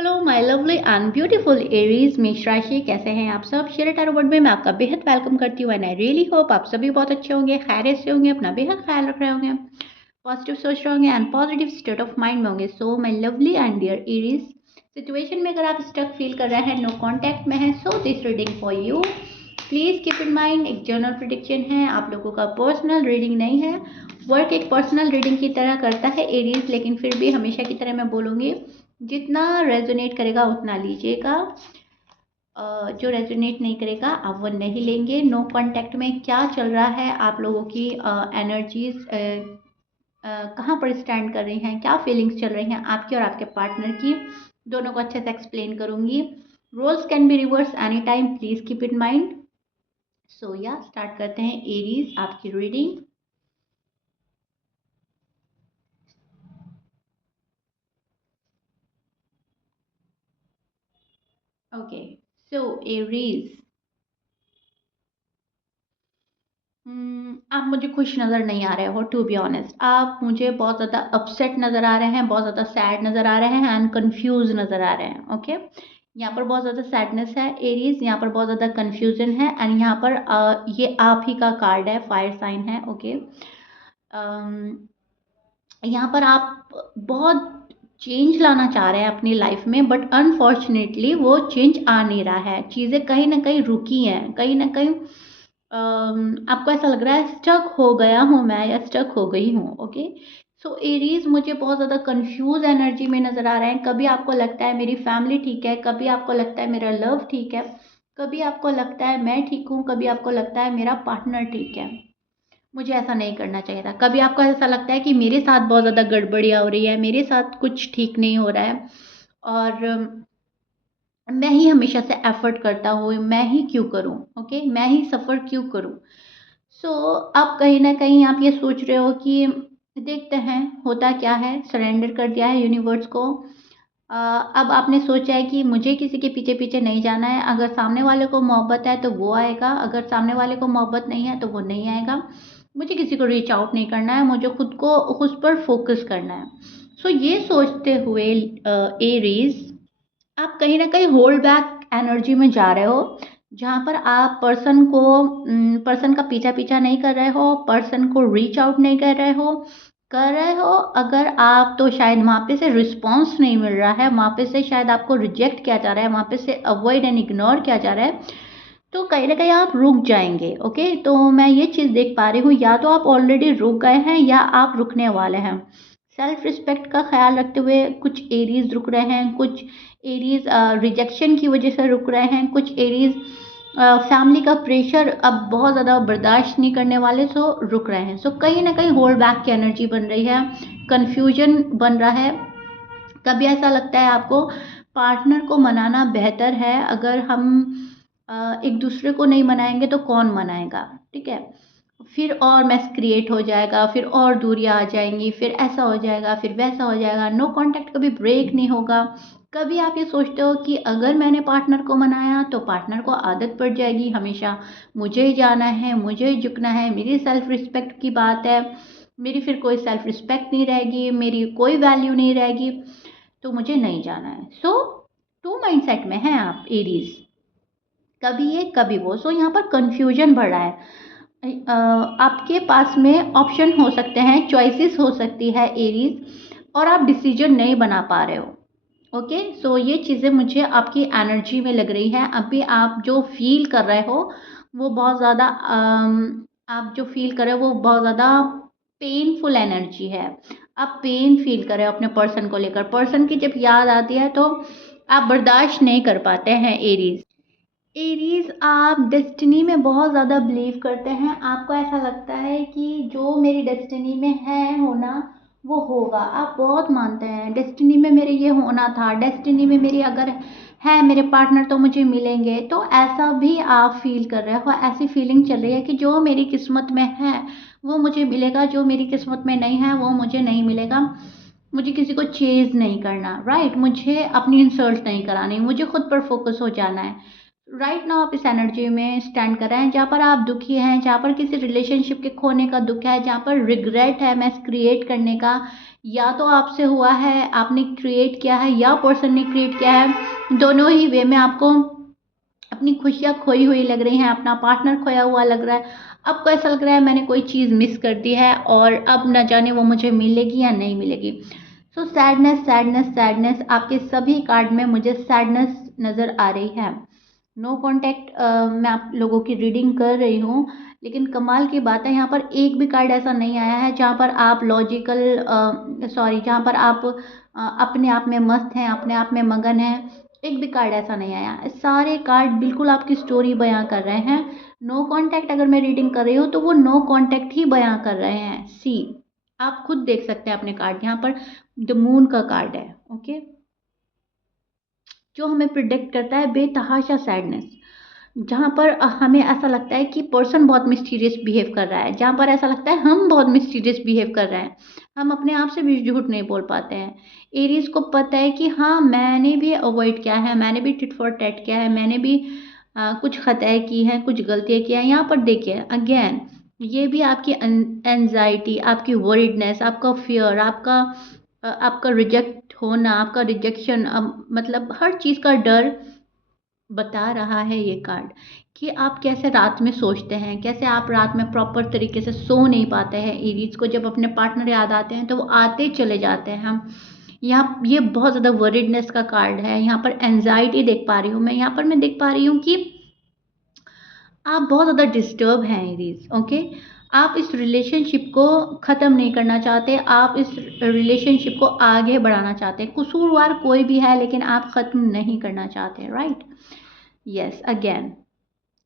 Hello my lovely and beautiful Aries मेष राशि, कैसे हैं आप सब। शेयर टैरो वर्ड में मैं आपका बेहद वेलकम करती हूँ एंड आई रियली होप आप सभी बहुत अच्छे होंगे, खैरियत से होंगे, अपना बेहद ख्याल रख रहे होंगे, पॉजिटिव सोच रहे होंगे and positive state of mind में होंगे। So my lovely and dear Aries, situation में अगर आप स्टक फील कर रहे हैं, नो कॉन्टैक्ट में है, so this reading for you. Please keep in mind एक जर्नल प्रेडिक्शन है, आप लोगों का पर्सनल रीडिंग नहीं है। वर्क एक पर्सनल रीडिंग की तरह करता है एरीज, लेकिन फिर भी हमेशा की तरह मैं बोलूँगी जितना रेजोनेट करेगा उतना लीजिएगा, जो रेजोनेट नहीं करेगा आप वो नहीं लेंगे। नो कांटेक्ट में क्या चल रहा है, आप लोगों की एनर्जीज कहाँ पर स्टैंड कर रही हैं, क्या फीलिंग्स चल रही हैं आपकी और आपके पार्टनर की, दोनों को अच्छे से एक्सप्लेन करूँगी। Roles can be reverse any time, please keep in mind. So या स्टार्ट करते हैं एरीज आपकी रीडिंग। ओके, सो एरीज, आप मुझे खुश नज़र नहीं आ रहे हो, टू बी ऑनेस्ट। आप मुझे बहुत ज़्यादा अपसेट नज़र आ रहे हैं, बहुत ज़्यादा सैड नज़र आ रहे हैं एंड कंफ्यूज नज़र आ रहे हैं। ओके, यहाँ पर बहुत ज़्यादा सैडनेस है एरीज, यहाँ पर बहुत ज़्यादा कंफ्यूजन है एंड यहाँ पर ये आप ही का कार्ड है, फायर साइन है। ओके, यहाँ पर आप बहुत चेंज लाना चाह रहे हैं अपनी लाइफ में, बट अनफॉर्चुनेटली वो चेंज आ नहीं रहा है, चीज़ें कहीं ना कहीं रुकी हैं, कहीं ना कहीं आपको ऐसा लग रहा है स्टक हो गया हूँ मैं या स्टक हो गई हूँ। ओके, सो एरीज मुझे बहुत ज़्यादा कंफ्यूज एनर्जी में नज़र आ रहे हैं। कभी आपको लगता है मेरी फैमिली ठीक है, कभी आपको लगता है मेरा लव ठीक है, कभी आपको लगता है मैं ठीक हूँ, कभी आपको लगता है मेरा पार्टनर ठीक है। मुझे ऐसा नहीं करना चाहिए था। कभी आपको ऐसा लगता है कि मेरे साथ बहुत ज़्यादा गड़बड़ियाँ हो रही है, मेरे साथ कुछ ठीक नहीं हो रहा है और मैं ही हमेशा से एफर्ट करता हूँ, मैं ही क्यों करूँ। ओके, मैं ही सफ़र क्यों करूँ। सो अब कहीं ना कहीं आप ये सोच रहे हो कि देखते हैं होता क्या है, सरेंडर कर दिया है यूनिवर्स को। अब आपने सोचा है कि मुझे किसी के पीछे पीछे नहीं जाना है, अगर सामने वाले को मोहब्बत है तो वो आएगा, अगर सामने वाले को मोहब्बत नहीं है तो वो नहीं आएगा। मुझे किसी को रीच आउट नहीं करना है, मुझे खुद पर फोकस करना है। सो ये सोचते हुए एरीज, आप कहीं न कहीं होल्ड बैक एनर्जी में जा रहे हो, जहाँ पर आप पर्सन का पीछा-पीछा नहीं कर रहे हो, पर्सन को रीच आउट नहीं कर रहे हो अगर आप, तो शायद वहाँ पे से रिस्पॉन्स नहीं मिल रहा है, वहाँ पे से शायद आपको रिजेक्ट किया जा रहा है, वहाँ पे से अवॉइड एंड इग्नोर किया जा रहा है, तो कहीं न कहीं आप रुक जाएँगे। ओके, तो मैं ये चीज़ देख पा रही हूँ, या तो आप ऑलरेडी रुक गए हैं या आप रुकने वाले हैं। सेल्फ रिस्पेक्ट का ख्याल रखते हुए कुछ एरीज रुक रहे हैं, कुछ एरीज रिजेक्शन की वजह से रुक रहे हैं, कुछ एरीज फैमिली का प्रेशर अब बहुत ज़्यादा बर्दाश्त नहीं करने वाले, सो रुक रहे हैं। सो कहीं ना कहीं होल्ड बैक की एनर्जी बन रही है, कन्फ्यूजन बन रहा है। कभी ऐसा लगता है आपको पार्टनर को मनाना बेहतर है, अगर हम एक दूसरे को नहीं मनाएंगे तो कौन मनाएगा। ठीक है, फिर और मैस क्रिएट हो जाएगा, फिर और दूरियां आ जाएंगी, फिर ऐसा हो जाएगा, फिर वैसा हो जाएगा, नो कांटेक्ट कभी ब्रेक नहीं होगा। कभी आप ये सोचते हो कि अगर मैंने पार्टनर को मनाया तो पार्टनर को आदत पड़ जाएगी, हमेशा मुझे ही जाना है, मुझे ही झुकना है, मेरी सेल्फ रिस्पेक्ट की बात है, मेरी फिर कोई सेल्फ रिस्पेक्ट नहीं रहेगी, मेरी कोई वैल्यू नहीं रहेगी, तो मुझे नहीं जाना है। सो टू माइंडसेट में हैं आप एरीज, कभी ये कभी वो। सो यहाँ पर कंफ्यूजन बढ़ रहा है। आपके पास में ऑप्शन हो सकते हैं, चॉइसेस हो सकती है एरीज, और आप डिसीजन नहीं बना पा रहे हो। ओके, सो ये चीज़ें मुझे आपकी एनर्जी में लग रही है। अभी आप जो फील कर रहे हो वो बहुत ज़्यादा आप जो फील कर रहे हो वो बहुत ज़्यादा पेनफुल एनर्जी है। आप पेन फील कर रहे हो अपने पर्सन को लेकर, पर्सन की जब याद आती है तो आप बर्दाश्त नहीं कर पाते हैं एरीज। एरीज, आप डेस्टिनी में बहुत ज़्यादा बिलीव करते हैं, आपको ऐसा लगता है कि जो मेरी डेस्टिनी में है होना वो होगा। आप बहुत मानते हैं डेस्टिनी में मेरे ये होना था, डेस्टिनी में मेरी अगर है मेरे पार्टनर तो मुझे मिलेंगे, तो ऐसा भी आप फील कर रहे हो, ऐसी फीलिंग चल रही है कि जो मेरी किस्मत में है वो मुझे मिलेगा, जो मेरी किस्मत में नहीं है वो मुझे नहीं मिलेगा। मुझे किसी को चेज नहीं करना, राइट, मुझे अपनी इंसल्ट नहीं करानी, मुझे खुद पर फोकस हो जाना है। राइट नाउ आप इस एनर्जी में स्टैंड कर रहे हैं जहाँ पर आप दुखी हैं, जहाँ पर किसी रिलेशनशिप के खोने का दुख है, जहाँ पर रिग्रेट है मैस क्रिएट करने का, या तो आपसे हुआ है, आपने क्रिएट किया है, या पर्सन ने क्रिएट किया है। दोनों ही वे में आपको अपनी खुशियाँ खोई हुई लग रही हैं, अपना पार्टनर खोया हुआ लग रहा है। आपको ऐसा लग रहा है मैंने कोई चीज़ मिस कर दी है और अब न जाने वो मुझे मिलेगी या नहीं मिलेगी। सो सैडनेस सैडनेस सैडनेस, आपके सभी कार्ड में मुझे सैडनेस नज़र आ रही है। नो कॉन्टैक्ट, मैं आप लोगों की रीडिंग कर रही हूँ, लेकिन कमाल की बात है यहाँ पर एक भी कार्ड ऐसा नहीं आया है जहाँ पर आप लॉजिकल, सॉरी, जहाँ पर आप अपने आप में मस्त हैं, अपने आप में मगन हैं। एक भी कार्ड ऐसा नहीं आया, सारे कार्ड बिल्कुल आपकी स्टोरी बयां कर रहे हैं। नो कॉन्टैक्ट अगर मैं रीडिंग कर रही हूँ तो वो नो कॉन्टैक्ट ही बयां कर रहे हैं। सी, आप खुद देख सकते हैं अपने कार्ड, यहाँ पर द मून का कार्ड है, ओके, जो हमें प्रिडिक्ट करता है बेतहाशा सैडनेस, जहाँ पर हमें ऐसा लगता है कि पर्सन बहुत मिस्टीरियस बिहेव कर रहा है, जहाँ पर ऐसा लगता है हम बहुत मिस्टीरियस बिहेव कर रहे हैं, हम अपने आप से भी झूठ नहीं बोल पाते हैं। एरीज को पता है कि हाँ, मैंने भी अवॉइड किया है, मैंने भी टिट फॉर टैट किया है, मैंने भी कुछ खताएं की हैं, कुछ गलतियाँ की हैं। यहाँ पर देखिए अगेन, ये भी आपकी एनजाइटी, आपकी वरीडनेस, आपका फियर, आपका रिजेक्ट होना, आपका रिजेक्शन, मतलब हर चीज़ का डर बता रहा है ये कार्ड, कि आप कैसे रात में सोचते हैं, कैसे आप रात में प्रॉपर तरीके से सो नहीं पाते हैं। एरीज को जब अपने पार्टनर याद आते हैं तो वो आते चले जाते हैं। हम यहाँ, ये बहुत ज़्यादा वरीडनेस का कार्ड है, यहाँ पर एनजाइटी देख पा रही हूँ मैं, यहाँ पर मैं देख पा रही हूँ कि आप बहुत ज़्यादा डिस्टर्ब हैं एरीज, ओके। आप इस रिलेशनशिप को ख़त्म नहीं करना चाहते, आप इस रिलेशनशिप को आगे बढ़ाना चाहते हैं। कसूरवार कोई भी है लेकिन आप ख़त्म नहीं करना चाहते, राइट। यस, अगेन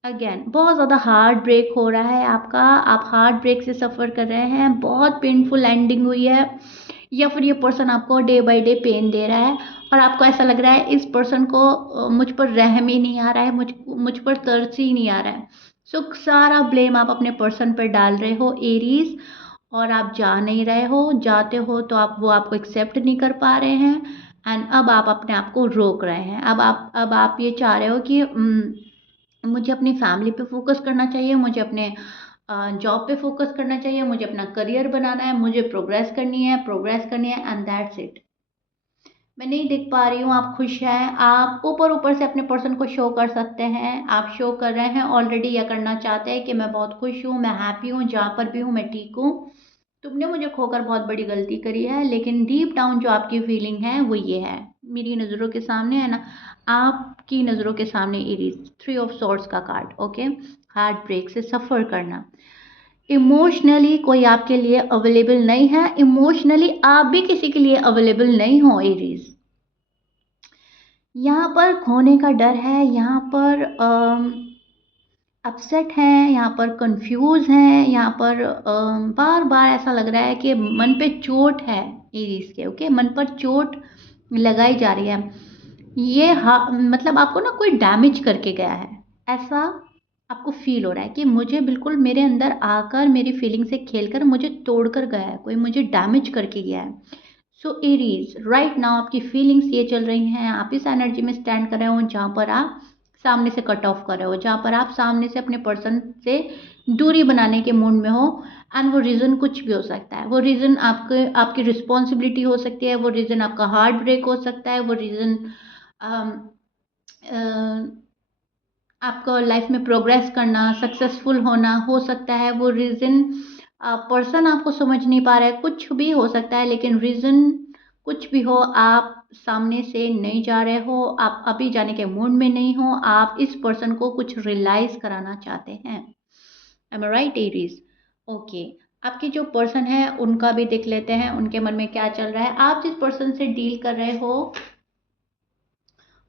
अगेन बहुत ज़्यादा हार्ट ब्रेक हो रहा है आपका, आप हार्ट ब्रेक से सफ़र कर रहे हैं, बहुत पेनफुल एंडिंग हुई है, या फिर ये पर्सन आपको डे बाय डे पेन दे रहा है और आपको ऐसा लग रहा है इस पर्सन को मुझ पर रहम ही नहीं आ रहा है, मुझ पर तरस ही नहीं आ रहा है। सो सारा ब्लेम आप अपने पर्सन पर डाल रहे हो एरीज, और आप जा नहीं रहे हो, जाते हो तो आप वो आपको एक्सेप्ट नहीं कर पा रहे हैं, एंड अब आप अपने आप को रोक रहे हैं। अब आप ये चाह रहे हो कि मुझे अपनी फैमिली पे फोकस करना चाहिए, मुझे अपने जॉब पे फोकस करना चाहिए, मुझे अपना करियर बनाना है, मुझे प्रोग्रेस करनी है, एंड दैट्स इट। मैं नहीं देख पा रही हूँ आप खुश हैं। आप ऊपर ऊपर से अपने पर्सन को शो कर सकते हैं, आप शो कर रहे हैं ऑलरेडी, या करना चाहते हैं कि मैं बहुत खुश हूँ, मैं हैप्पी हूँ, जहाँ पर भी हूँ मैं ठीक हूँ, तुमने मुझे खोकर बहुत बड़ी गलती करी है। लेकिन डीप डाउन जो आपकी फीलिंग है वो ये है, मेरी नज़रों के सामने है ना, आपकी नज़रों के सामने एरीज, 3 ऑफ सॉर्ड्स का कार्ड, ओके। हार्ट ब्रेक से सफ़र करना, इमोशनली कोई आपके लिए अवेलेबल नहीं है, इमोशनली आप भी किसी के लिए अवेलेबल नहीं हो एरीज। यहाँ पर खोने का डर है, यहाँ पर अपसेट हैं, यहाँ पर कंफ्यूज हैं, यहाँ पर बार बार ऐसा लग रहा है कि मन पे चोट है एरीज के, ओके, मन पर चोट लगाई जा रही है। ये मतलब आपको ना कोई डैमेज करके गया है, ऐसा आपको फील हो रहा है कि मुझे बिल्कुल मेरे अंदर आकर मेरी फीलिंग से खेलकर मुझे तोड़ कर गया है, कोई मुझे डैमेज करके गया है। सो एरीज, राइट नाउ आपकी फीलिंग्स ये चल रही हैं, आप इस एनर्जी में स्टैंड कर रहे हो जहाँ पर आप सामने से कट ऑफ कर रहे हो, जहाँ पर आप सामने से अपने पर्सन से दूरी बनाने के मूड में हो। एंड वो रीज़न कुछ भी हो सकता है, वो रीज़न आपकी रिस्पॉन्सिबिलिटी हो सकती है, वो रीज़न आपका हार्ट ब्रेक हो सकता है, वो रीज़न आपको लाइफ में प्रोग्रेस करना, सक्सेसफुल होना हो सकता है, वो रीज़न पर्सन आपको समझ नहीं पा रहा है, कुछ भी हो सकता है। लेकिन रीज़न कुछ भी हो, आप सामने से नहीं जा रहे हो, आप अभी जाने के मूड में नहीं हो, आप इस पर्सन को कुछ रियलाइज़ कराना चाहते हैं। एम आई राइट एरीज? ओके, आपके जो पर्सन है उनका भी देख लेते हैं, उनके मन में क्या चल रहा है। आप जिस पर्सन से डील कर रहे हो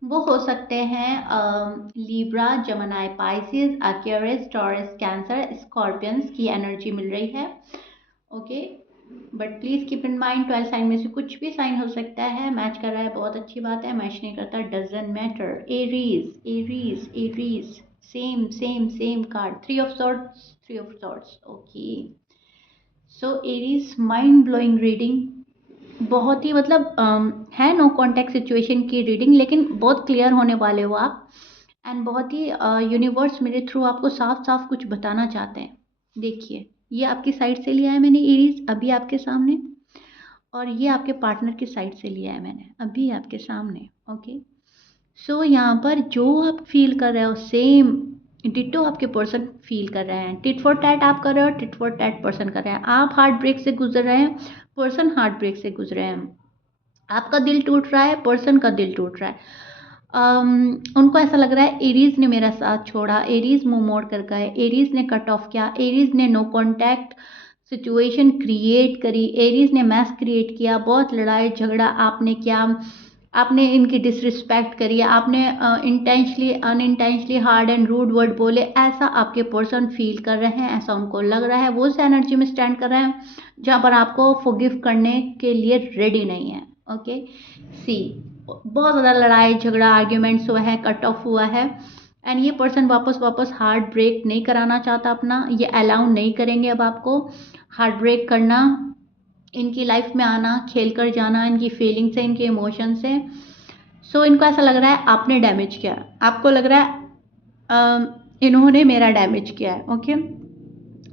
वो हो सकते हैं Libra, Gemini, Pisces, Aquarius, Taurus, Cancer, Scorpions की एनर्जी मिल रही है, okay. But please keep in mind 12 sign में से कुछ भी साइन हो सकता है। मैच कर रहा है बहुत अच्छी बात है, मैच नहीं करता doesn't matter. Aries Aries Aries, same same same card, 3 of swords, 3 of swords, okay. So Aries, mind blowing reading, बहुत ही मतलब है नो कॉन्टेक्ट सिचुएशन की रीडिंग, लेकिन बहुत क्लियर होने वाले हो आप। एंड बहुत ही यूनिवर्स मेरे थ्रू आपको साफ साफ कुछ बताना चाहते हैं। देखिए, ये आपकी साइड से लिया है मैंने एरीज अभी आपके सामने, और ये आपके पार्टनर की साइड से लिया है मैंने अभी आपके सामने। ओके, सो यहाँ पर जो आप फील कर रहे हो सेम डिटो आपके पर्सन फील कर रहे हैं। टिट फॉर टैट आप कर रहे हो, टिट फॉर टैट पर्सन कर रहे हैं। आप हार्ट ब्रेक से गुजर रहे हैं, पर्सन हार्ट ब्रेक से गुजरे हैं। आपका दिल टूट रहा है, पर्सन का दिल टूट रहा है। उनको ऐसा लग रहा है एरीज ने मेरा साथ छोड़ा, एरीज मुंह मोड़ कर गए, एरीज ने कट ऑफ किया, एरीज ने नो कांटेक्ट सिचुएशन क्रिएट करी, एरीज ने मैस क्रिएट किया, बहुत लड़ाई झगड़ा आपने किया, आपने इनकी डिसरिस्पेक्ट करी, आपने इंटेंशली अनइंटेंशली हार्ड एंड रूड वर्ड बोले। ऐसा आपके पर्सन फील कर रहे हैं, ऐसा उनको लग रहा है। वो उस एनर्जी में स्टैंड कर रहे हैं जहाँ पर आपको फॉरगिव करने के लिए रेडी नहीं है। ओके, सी बहुत ज़्यादा लड़ाई झगड़ा आर्ग्यूमेंट्स हुआ है, कट ऑफ हुआ है, एंड ये पर्सन वापस हार्ट ब्रेक नहीं कराना चाहता अपना। ये अलाउ नहीं करेंगे अब आपको हार्ट ब्रेक करना, इनकी लाइफ में आना, खेल कर जाना इनकी फीलिंग से, इनके इमोशन से। सो इनको ऐसा लग रहा है आपने डैमेज किया, आपको लग रहा है इन्होंने मेरा डैमेज किया है। ओके,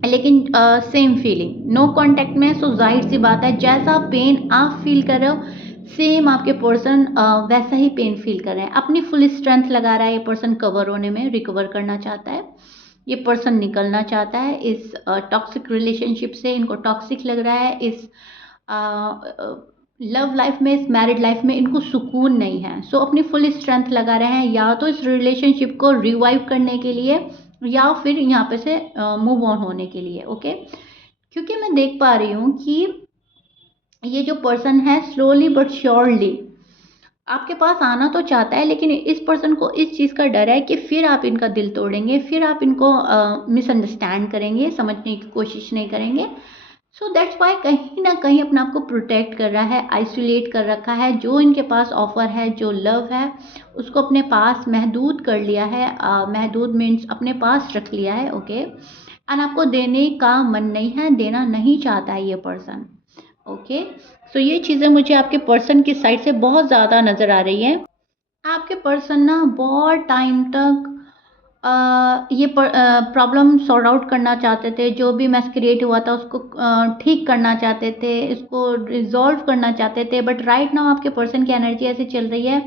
लेकिन सेम फीलिंग नो कांटेक्ट में। सो जाहिर सी बात है जैसा पेन आप फील कर रहे हो सेम आपके पर्सन वैसा ही पेन फील कर रहे हैं। अपनी फुल स्ट्रेंथ लगा रहा है ये पर्सन कवर होने में, रिकवर करना चाहता है। ये पर्सन निकलना चाहता है इस टॉक्सिक रिलेशनशिप से, इनको टॉक्सिक लग रहा है। इस लव लाइफ में, इस मैरिड लाइफ में इनको सुकून नहीं है। सो अपनी फुल स्ट्रेंथ लगा रहे हैं या तो इस रिलेशनशिप को रिवाइव करने के लिए या फिर यहाँ पे से मूव ऑन होने के लिए। ओके, क्योंकि मैं देख पा रही हूँ कि ये जो पर्सन है स्लोली बट श्योरली आपके पास आना तो चाहता है, लेकिन इस पर्सन को इस चीज़ का डर है कि फिर आप इनका दिल तोड़ेंगे, फिर आप इनको मिसअंडरस्टैंड करेंगे, समझने की कोशिश नहीं करेंगे। सो दैट्स वाई कहीं ना कहीं अपने आप को प्रोटेक्ट कर रहा है, आइसोलेट कर रखा है। जो इनके पास ऑफर है, जो लव है, उसको अपने पास महदूद कर लिया है। महदूद मीन्स अपने पास रख लिया है। ओके, एंड आपको देने का मन नहीं है, देना नहीं चाहता है ये पर्सन। ओके, सो ये चीज़ें मुझे आपके पर्सन की साइड से बहुत ज़्यादा नज़र आ रही है। आपके पर्सन ना बहुत टाइम तक ये प्रॉब्लम सॉर्ट आउट करना चाहते थे। जो भी मैस क्रिएट हुआ था उसको ठीक करना चाहते थे, इसको रिजॉल्व करना चाहते थे। बट राइट नाउ आपके पर्सन की एनर्जी ऐसी चल रही है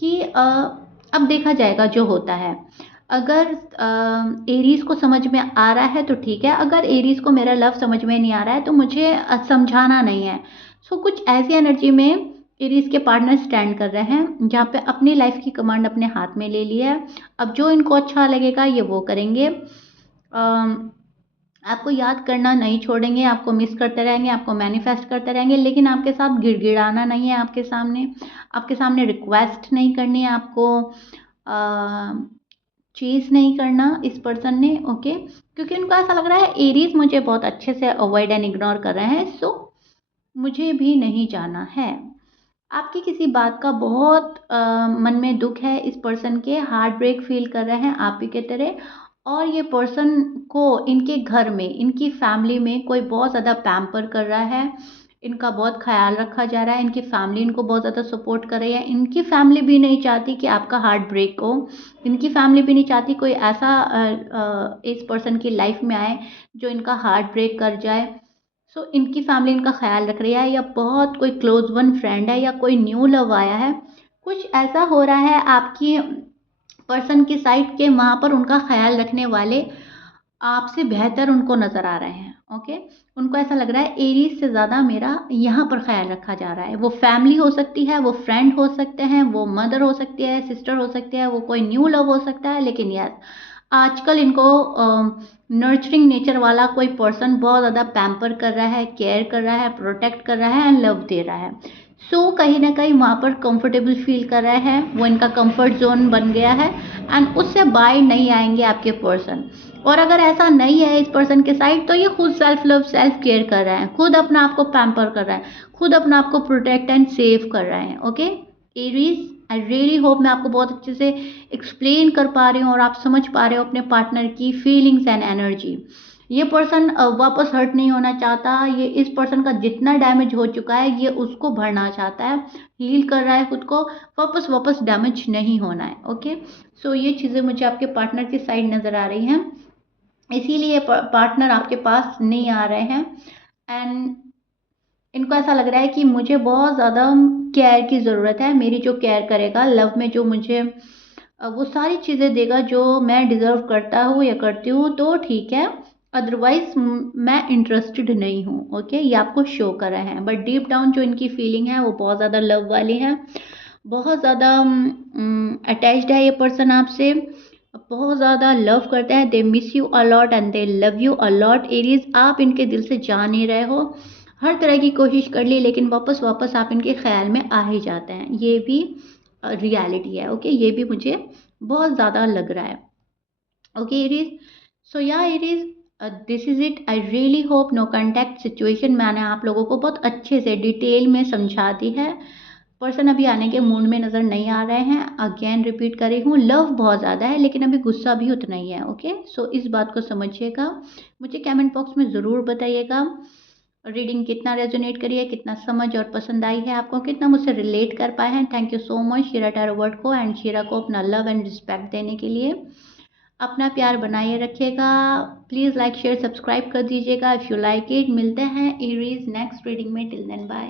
कि अब देखा जाएगा जो होता है। अगर एरीज को समझ में आ रहा है तो ठीक है, अगर एरीज को मेरा लव समझ में नहीं आ रहा है तो मुझे समझाना नहीं है। सो कुछ ऐसी एनर्जी में एरीज के पार्टनर स्टैंड कर रहे हैं जहाँ पे अपनी लाइफ की कमांड अपने हाथ में ले लिया है। अब जो इनको अच्छा लगेगा ये वो करेंगे। आपको याद करना नहीं छोड़ेंगे, आपको मिस करते रहेंगे, आपको मैनिफेस्ट करते रहेंगे, लेकिन आपके साथ गिड़गिड़ाना नहीं है। आपके सामने रिक्वेस्ट नहीं करनी है, आपको चीज़ नहीं करना इस पर्सन ने। ओके, क्योंकि उनको ऐसा लग रहा है एरीज मुझे बहुत अच्छे से अवॉइड एंड इग्नोर कर रहे हैं, सो मुझे भी नहीं जाना है। आपकी किसी बात का बहुत मन में दुख है, इस पर्सन के हार्ट ब्रेक फील कर रहे हैं आप ही के तरह। और ये पर्सन को इनके घर में, इनकी फैमिली में कोई बहुत ज़्यादा पैम्पर कर रहा है, इनका बहुत ख्याल रखा जा रहा है, इनकी फैमिली इनको बहुत ज़्यादा सपोर्ट कर रही है। इनकी फैमिली भी नहीं चाहती कि आपका हार्ट ब्रेक हो, इनकी फैमिली भी नहीं चाहती कोई ऐसा इस पर्सन की लाइफ में आए जो इनका हार्ट ब्रेक कर जाए। सो इनकी फैमिली इनका ख्याल रख रही है, या बहुत कोई क्लोज वन फ्रेंड है, या कोई न्यू लव आया है, कुछ ऐसा हो रहा है आपकी पर्सन की साइड के वहाँ पर उनका ख्याल रखने वाले आपसे बेहतर उनको नज़र आ रहे हैं। ओके, उनको ऐसा लग रहा है एरीज से ज़्यादा मेरा यहाँ पर ख्याल रखा जा रहा है। वो फैमिली हो सकती है, वो फ्रेंड हो सकते हैं, वो मदर हो सकती है, सिस्टर हो सकती है, वो कोई न्यू लव हो सकता है। लेकिन यस, आजकल इनको नर्चरिंग नेचर वाला कोई पर्सन बहुत ज़्यादा पैम्पर कर रहा है, केयर कर रहा है, प्रोटेक्ट कर रहा है एंड लव दे रहा है। सो कहीं ना कहीं वहाँ पर कंफर्टेबल फील कर रहे हैं, वो इनका कंफर्ट जोन बन गया है एंड उससे बाहर नहीं आएंगे आपके पर्सन। और अगर ऐसा नहीं है इस पर्सन के साइड, तो ये खुद सेल्फ लव, सेल्फ केयर कर रहे हैं, खुद अपना आप को पैम्पर कर रहे हैं, खुद अपना आप को प्रोटेक्ट एंड सेव कर रहे हैं। ओके एरीज, आई रियली होप मैं आपको बहुत अच्छे से एक्सप्लेन कर पा रही हूँ और आप समझ पा रहे हो अपने पार्टनर की फीलिंग्स एंड एनर्जी। ये पर्सन वापस हर्ट नहीं होना चाहता, ये इस पर्सन का जितना डैमेज हो चुका है ये उसको भरना चाहता है, हील कर रहा है खुद को, वापस वापस डैमेज नहीं होना है। ओके, सो ये चीज़ें मुझे आपके पार्टनर की साइड नज़र आ रही हैं, इसीलिए पार्टनर आपके पास नहीं आ रहे हैं। एंड इनको ऐसा लग रहा है कि मुझे बहुत ज़्यादा केयर की ज़रूरत है, मेरी जो केयर करेगा लव में, जो मुझे वो सारी चीज़ें देगा जो मैं डिज़र्व करता हूँ या करती हूँ, तो ठीक है, अदरवाइज मैं इंटरेस्टेड नहीं हूँ। ओके, ये आपको शो कर रहे हैं, बट डीप डाउन जो इनकी फीलिंग है वो बहुत ज़्यादा लव वाली है, बहुत ज़्यादा अटैच्ड है ये पर्सन आपसे, बहुत ज़्यादा लव करते हैं, they miss you a lot and they love you a lot. Aries, आप इनके दिल से जा नहीं रहे हो, हर तरह की कोशिश कर ली लेकिन वापस वापस आप इनके ख्याल में आ ही जाते हैं, ये भी रियलिटी है। ओके, ये भी मुझे बहुत ज़्यादा लग रहा है। ओके एरीज, सो या Aries, this is it. I really hope no contact situation मैंने आप लोगों को बहुत अच्छे से डिटेल में समझा दी है। पर्सन अभी आने के मूड में नज़र नहीं आ रहे हैं, अगेन रिपीट कर रही हूँ, लव बहुत ज़्यादा है लेकिन अभी गुस्सा भी उतना ही है। ओके, सो इस बात को समझिएगा, मुझे कमेंट बॉक्स में ज़रूर बताइएगा रीडिंग कितना रेजोनेट करी है, कितना समझ और पसंद आई है आपको, कितना मुझसे रिलेट कर पाए हैं। थैंक यू सो मच शीरा टैरो वर्ड को एंड शीरा को अपना लव एंड रिस्पेक्ट देने के लिए। अपना प्यार बनाए रखिएगा, प्लीज़ लाइक शेयर सब्सक्राइब कर दीजिएगा इफ़ यू लाइक इट। मिलते हैं एरीज नेक्स्ट रीडिंग में, टिल देन बाय।